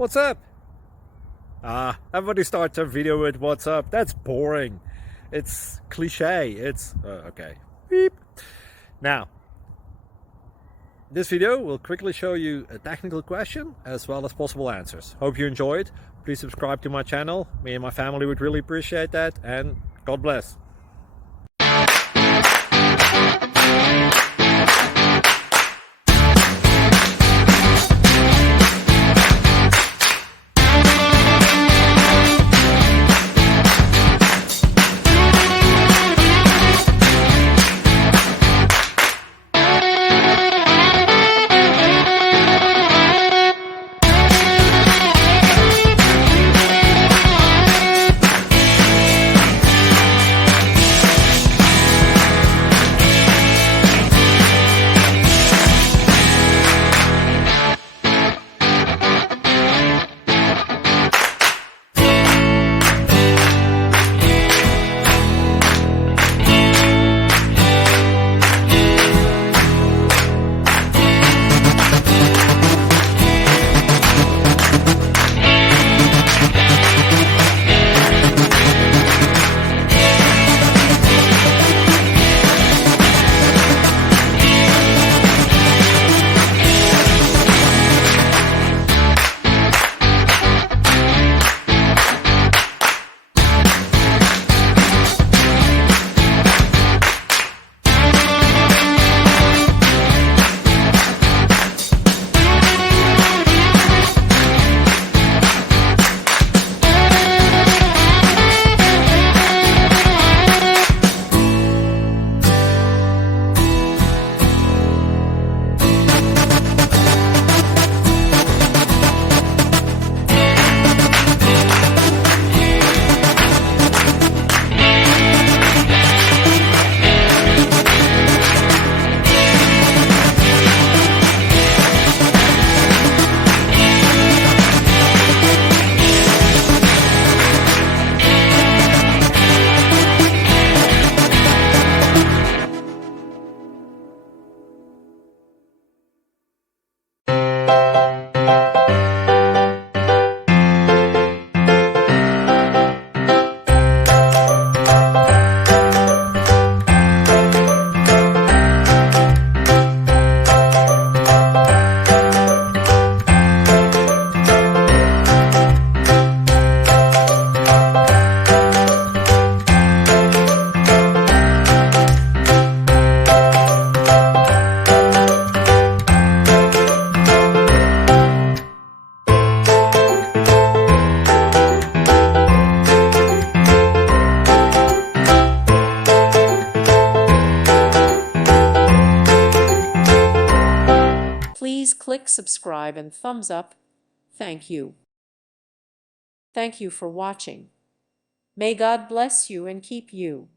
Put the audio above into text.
What's up? Everybody starts a video with what's up. That's boring. It's cliche. It's okay. Beep. Now, this video will quickly show you a technical question as well as possible answers. Hope you enjoyed. Please subscribe to my channel. Me and my family would really appreciate that, and God bless. Please click subscribe and thumbs up. Thank you. Thank you for watching. May God bless you and keep you.